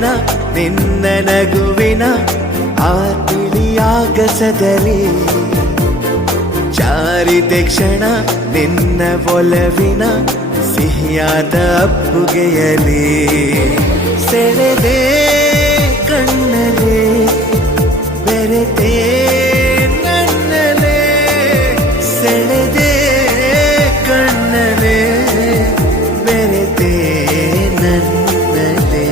ಕ್ಷಣ ನಿನ್ನ ನಗುವಿನ ಆ ತಿಳಿಯಾಗಸದಲ್ಲಿ ಜಾರಿದೆ ಕ್ಷಣ ನಿನ್ನ ಒಲವಿನ ಸಿಹಿಯಾದ ಅಪ್ಪುಗೆಯಲಿ ಸೆಳೆದೆ ಕಣ್ಣಲೆ ಬೆರೆತೆ ನನ್ನಲೆ ಸೆಳೆದೆ ಕಣ್ಣಲೆ ಬೆರೆತೆ ನನ್ನಲೆ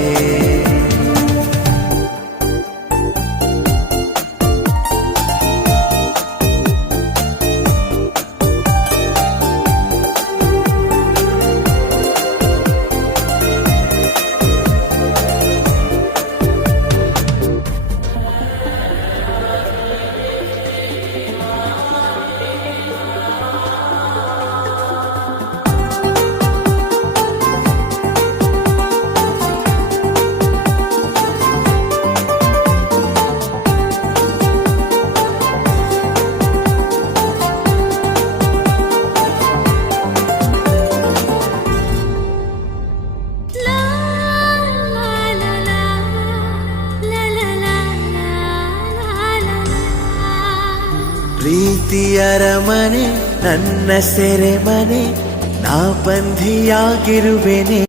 ಪ್ರೀತಿಯರ ಮನೆ ನನ್ನ ಸೆರೆಮನೆ ನಾ ಬಂಧಿಯಾಗಿರುವೆನೆ.